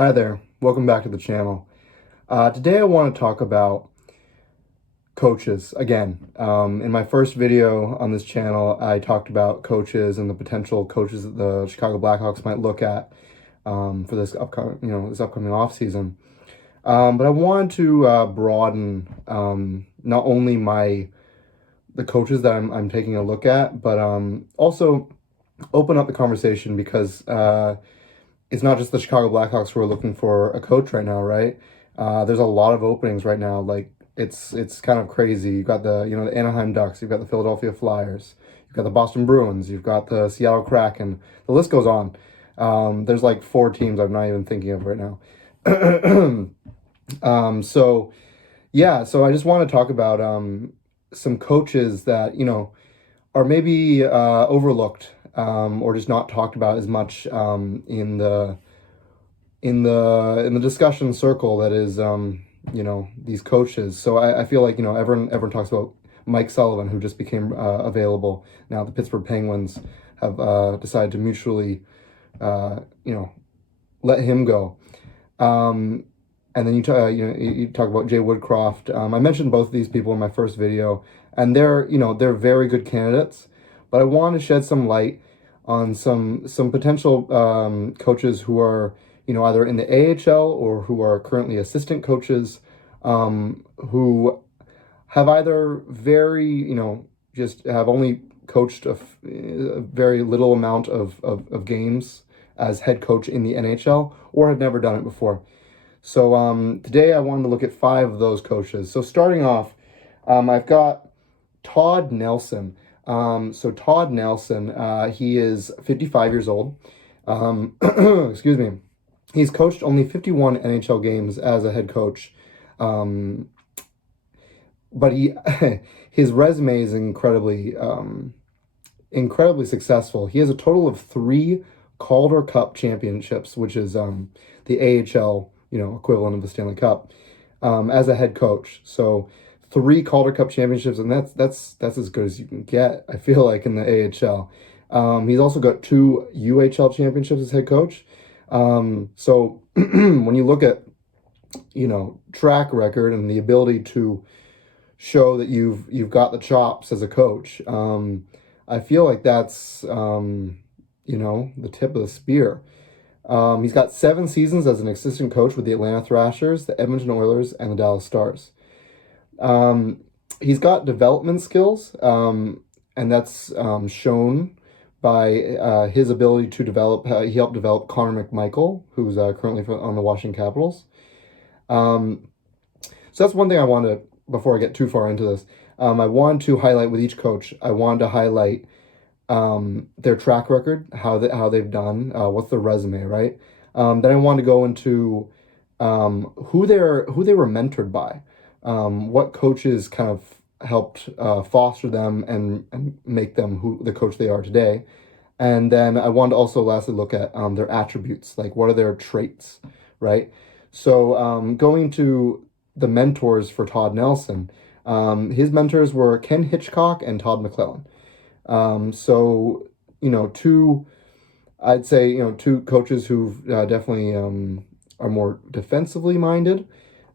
Hi there, welcome back to the channel. Today I want to talk about coaches again. In my first video on this channel, I talked about coaches and the potential coaches that the Chicago Blackhawks might look at for this upcoming off season. But I wanted to broaden not only the coaches that I'm taking a look at, but also open up the conversation because it's not just the Chicago Blackhawks who are looking for a coach right now, right? There's a lot of openings right now. Like it's kind of crazy. You've got the Anaheim Ducks, you've got the Philadelphia Flyers, you've got the Boston Bruins, you've got the Seattle Kraken. The list goes on. There's like 4 teams I'm not even thinking of right now. So yeah, so I just want to talk about some coaches that are maybe overlooked or just not talked about as much in the discussion circle that is these coaches. So I feel like everyone talks about Mike Sullivan, who just became available. Now the Pittsburgh Penguins have decided to mutually let him go. And then you talk about Jay Woodcroft. I mentioned both of these people in my first video, and they're very good candidates. But I want to shed some light on some potential coaches who are either in the AHL or who are currently assistant coaches, who have either just have only coached a very little amount of games as head coach in the NHL or have never done it before. So today I wanted to look at 5 of those coaches. So starting off, I've got Todd Nelson. So Todd Nelson, he is 55 years old. Excuse me. He's coached only 51 NHL games as a head coach. But his resume is incredibly successful. He has a total of 3 Calder Cup championships, which is the AHL, equivalent of the Stanley Cup, as a head coach. So 3 Calder Cup championships, and that's as good as you can get, I feel like, in the AHL. He's also got 2 UHL championships as head coach. So when you look at track record and the ability to show that you've got the chops as a coach, I feel like that's the tip of the spear. He's got 7 seasons as an assistant coach with the Atlanta Thrashers, the Edmonton Oilers, and the Dallas Stars. He's got development skills, and that's shown by his ability to develop. He helped develop Connor McMichael, who's currently on the Washington Capitals. So that's one thing I wanted, before I get too far into this, I wanted to highlight with each coach. I wanted to highlight their track record, how they've done, what's their resume, right? Then I wanted to go into who they were mentored by, what coaches kind of helped foster them and make them the coach they are today. And then I wanted to also lastly look at their attributes, like what are their traits, right? So going to the mentors for Todd Nelson, his mentors were Ken Hitchcock and Todd McClellan. So I'd say two coaches who definitely are more defensively minded.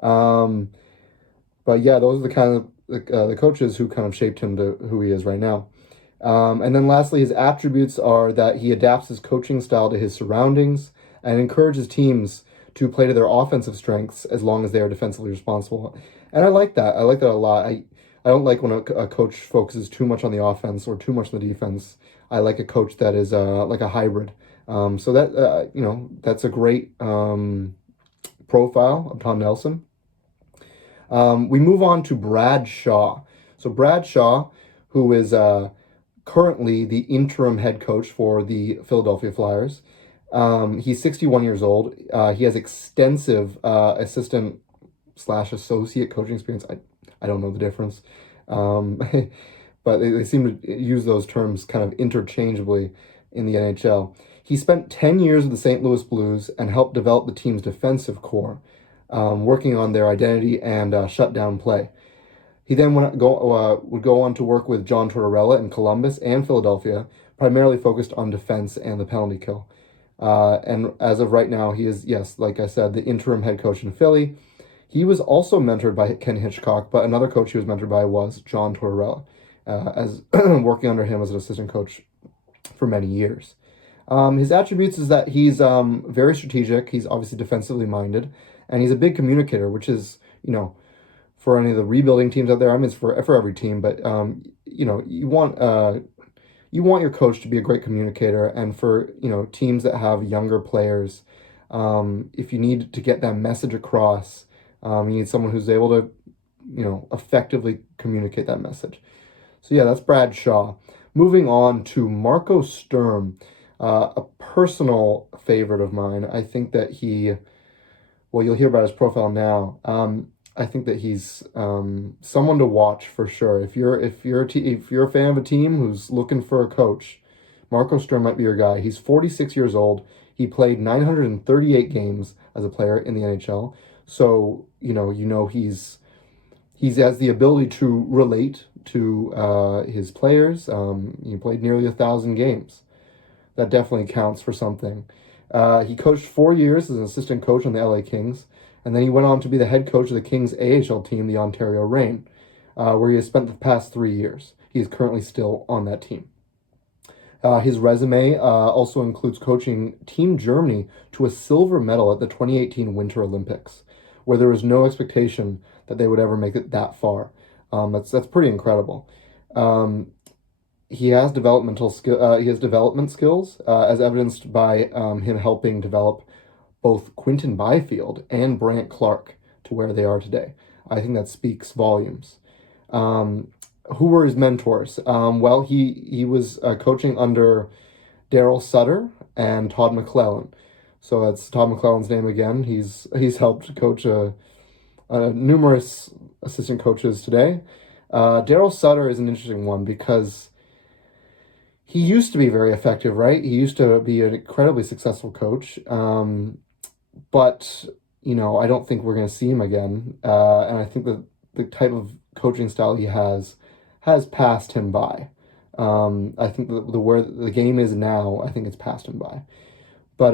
But yeah, those are the kind of the coaches who kind of shaped him to who he is right now. And then lastly, his attributes are that he adapts his coaching style to his surroundings and encourages teams to play to their offensive strengths as long as they are defensively responsible. And I like that. I like that a lot. I don't like when a coach focuses too much on the offense or too much on the defense. I like a coach that is like a hybrid. So that that's a great profile of Tom Nelson. We move on to Brad Shaw. So Brad Shaw, who is currently the interim head coach for the Philadelphia Flyers. He's 61 years old. He has extensive assistant/associate coaching experience. I don't know the difference. But they seem to use those terms kind of interchangeably in the NHL. He spent 10 years with the St. Louis Blues and helped develop the team's defensive core, working on their identity and shutdown play. He then would go on to work with John Tortorella in Columbus and Philadelphia, primarily focused on defense and the penalty kill. And as of right now, he is, yes, like I said, the interim head coach in Philly. He was also mentored by Ken Hitchcock, but another coach he was mentored by was John Tortorella, as working under him as an assistant coach for many years. His attributes is that he's very strategic. He's obviously defensively minded, and he's a big communicator, which is, for any of the rebuilding teams out there. I mean, it's for every team, but you want your coach to be a great communicator, and for teams that have younger players, if you need to get that message across, you need someone who's able to effectively communicate that message. So yeah, that's Brad Shaw. Moving on to Marco Sturm, a personal favorite of mine. I think that you'll hear about his profile now. I think that he's someone to watch for sure. If you're a fan of a team who's looking for a coach, Marco Sturm might be your guy. He's 46 years old. He played 938 games as a player in the NHL. So he has the ability to relate to his players. He played nearly 1,000 games. That definitely counts for something. He coached 4 years as an assistant coach on the LA Kings, and then he went on to be the head coach of the Kings AHL team, the Ontario Reign, where he has spent the past 3 years. He is currently still on that team. His resume also includes coaching Team Germany to a silver medal at the 2018 Winter Olympics, where there was no expectation that they would ever make it that far. That's pretty incredible. He has development skills, as evidenced by him helping develop both Quinton Byfield and Brant Clark to where they are today. I think that speaks volumes. Who were his mentors? He was coaching under Daryl Sutter and Todd McClellan. So that's Todd McClellan's name again. He's helped coach numerous assistant coaches today. Daryl Sutter is an interesting one because he used to be very effective, right? He used to be an incredibly successful coach. But I don't think we're going to see him again. And I think that the type of coaching style he has passed him by. I think that where the game is now, I think it's passed him by. But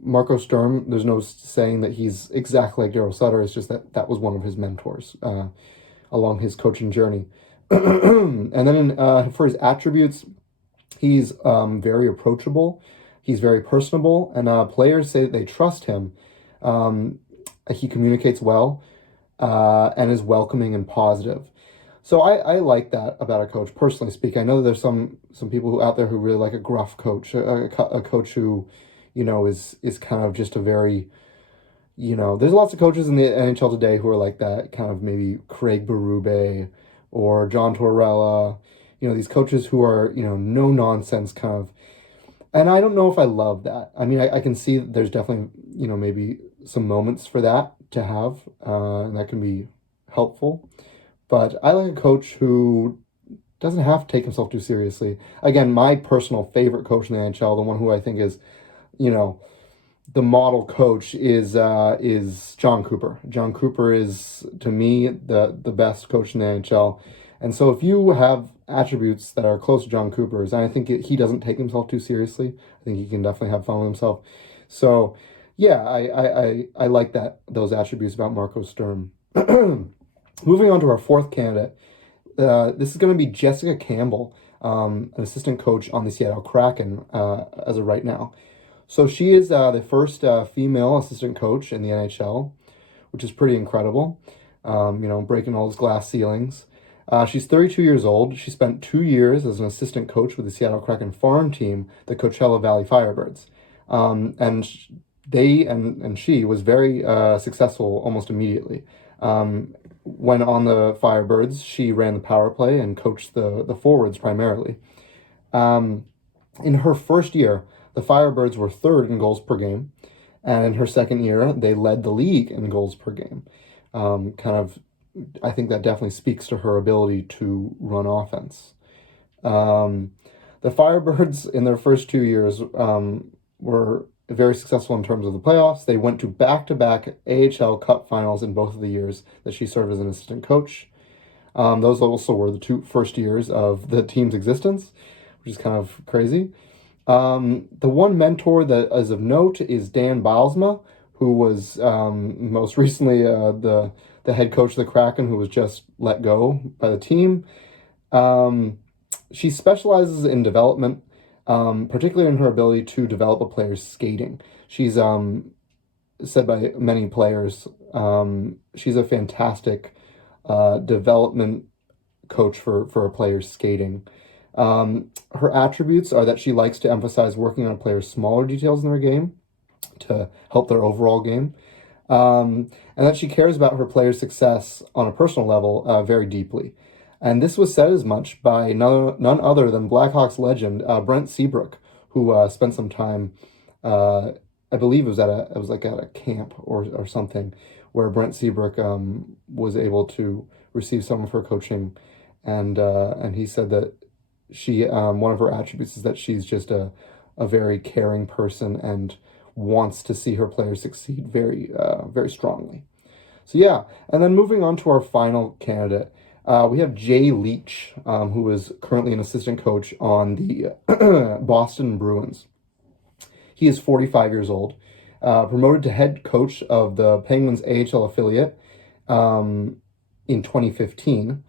Marco Sturm, there's no saying that he's exactly like Daryl Sutter. It's just that was one of his mentors along his coaching journey. And then for his attributes, he's very approachable. He's very personable, and players say that they trust him. He communicates well and is welcoming and positive. So I like that about a coach, personally speaking. I know that there's some people out there who really like a gruff coach, a coach who, is kind of just a very, there's lots of coaches in the NHL today who are like that, kind of maybe Craig Berube or John Tortorella, these coaches who are, no nonsense kind of. And I don't know if I love that. I mean, I can see that there's definitely, maybe some moments for that to have, and that can be helpful. But I like a coach who doesn't have to take himself too seriously. Again, my personal favorite coach in the NHL, the one who I think is, the model coach is John Cooper. John Cooper is, to me, the best coach in the NHL. And so if you have attributes that are close to John Cooper's, and I think he doesn't take himself too seriously. I think he can definitely have fun with himself. So, yeah, I like those attributes about Marco Sturm. Moving on to our fourth candidate, this is going to be Jessica Campbell, an assistant coach on the Seattle Kraken as of right now. So she is the first female assistant coach in the NHL, which is pretty incredible. Breaking all those glass ceilings. She's 32 years old. She spent 2 years as an assistant coach with the Seattle Kraken farm team, the Coachella Valley Firebirds. And she was very successful almost immediately. When on the Firebirds, she ran the power play and coached the forwards primarily. In her first year, the Firebirds were third in goals per game. And in her second year, they led the league in goals per game. I think that definitely speaks to her ability to run offense. The Firebirds, in their first 2 years, were very successful in terms of the playoffs. They went to back-to-back AHL Cup finals in both of the years that she served as an assistant coach. Those also were the first 2 years of the team's existence, which is kind of crazy. The one mentor that is of note is Dan Bylsma, who was most recently the head coach of the Kraken, who was just let go by the team. Um, she specializes in development, particularly in her ability to develop a player's skating. She's said by many players, she's a fantastic development coach for a player's skating. Her attributes are that she likes to emphasize working on players' smaller details in their game to help their overall game, and that she cares about her players' success on a personal level very deeply. And this was said as much by none other than Blackhawks legend Brent Seabrook, who spent some time, I believe it was like at a camp or something, where Brent Seabrook was able to receive some of her coaching, and he said that she one of her attributes is that she's just a very caring person and wants to see her players succeed very strongly. So yeah, and then moving on to our final candidate, we have Jay Leach, who is currently an assistant coach on the Boston Bruins. He is 45 years old, promoted to head coach of the Penguins AHL affiliate in 2015.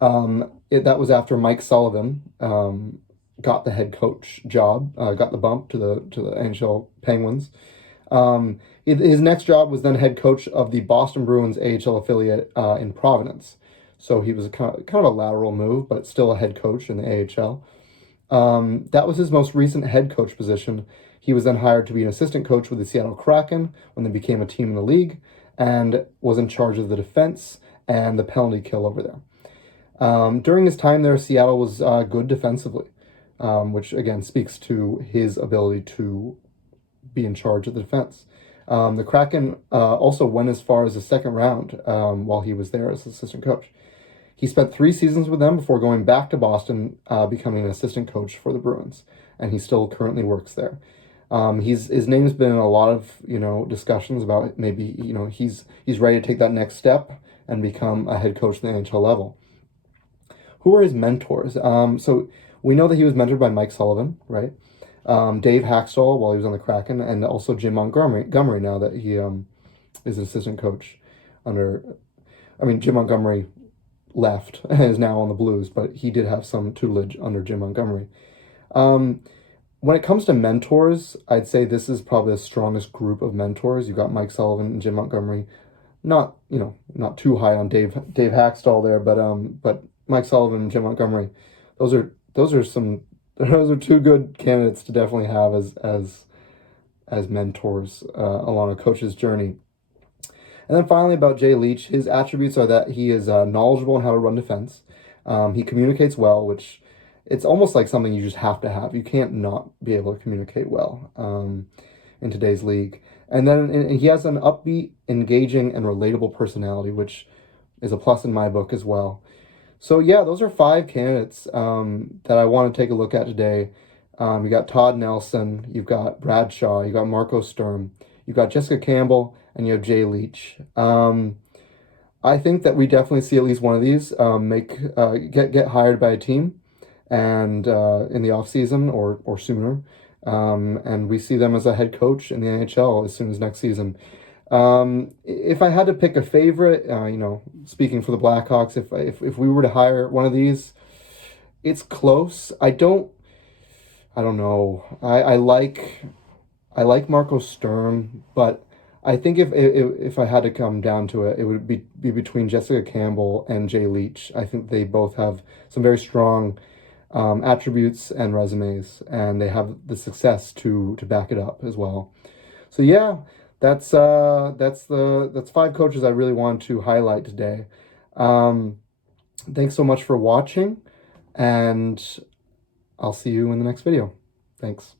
That was after Mike Sullivan got the head coach job, got the bump to the NHL Penguins. His next job was then head coach of the Boston Bruins AHL affiliate in Providence. So he was kind of a lateral move, but still a head coach in the AHL. That was his most recent head coach position. He was then hired to be an assistant coach with the Seattle Kraken when they became a team in the league, and was in charge of the defense and the penalty kill over there. During his time there, Seattle was good defensively, which again speaks to his ability to be in charge of the defense. The Kraken also went as far as the second round while he was there as assistant coach. He spent 3 seasons with them before going back to Boston, becoming an assistant coach for the Bruins, and he still currently works there. His name's been in a lot of discussions about maybe he's ready to take that next step and become a head coach at the NHL level. Who are his mentors? So we know that he was mentored by Mike Sullivan, right? Dave Haxtell while he was on the Kraken, and also Jim Montgomery now that he is an assistant coach under. I mean, Jim Montgomery left and is now on the Blues, but he did have some tutelage under Jim Montgomery. When it comes to mentors, I'd say this is probably the strongest group of mentors. You've got Mike Sullivan and Jim Montgomery. Not too high on Dave Haxtell there, but Mike Sullivan and Jim Montgomery, those are two good candidates to definitely have as mentors along a coach's journey. And then finally about Jay Leach, his attributes are that he is knowledgeable in how to run defense. He communicates well, which it's almost like something you just have to have. You can't not be able to communicate well in today's league. And then he has an upbeat, engaging, and relatable personality, which is a plus in my book as well. So yeah, those are 5 candidates that I want to take a look at today. You got Todd Nelson, you've got Brad Shaw, you got Marco Sturm, you've got Jessica Campbell, and you have Jay Leach. I think that we definitely see at least one of these get hired by a team, and in the off season or sooner, and we see them as a head coach in the NHL as soon as next season. If I had to pick a favorite, speaking for the Blackhawks, if we were to hire one of these, it's close. I don't know. I like Marco Sturm, but I think if I had to come down to it, it would be between Jessica Campbell and Jay Leach. I think they both have some very strong attributes and resumes, and they have the success to back it up as well. So yeah, that's 5 coaches I really wanted to highlight today. Thanks so much for watching, and I'll see you in the next video. Thanks.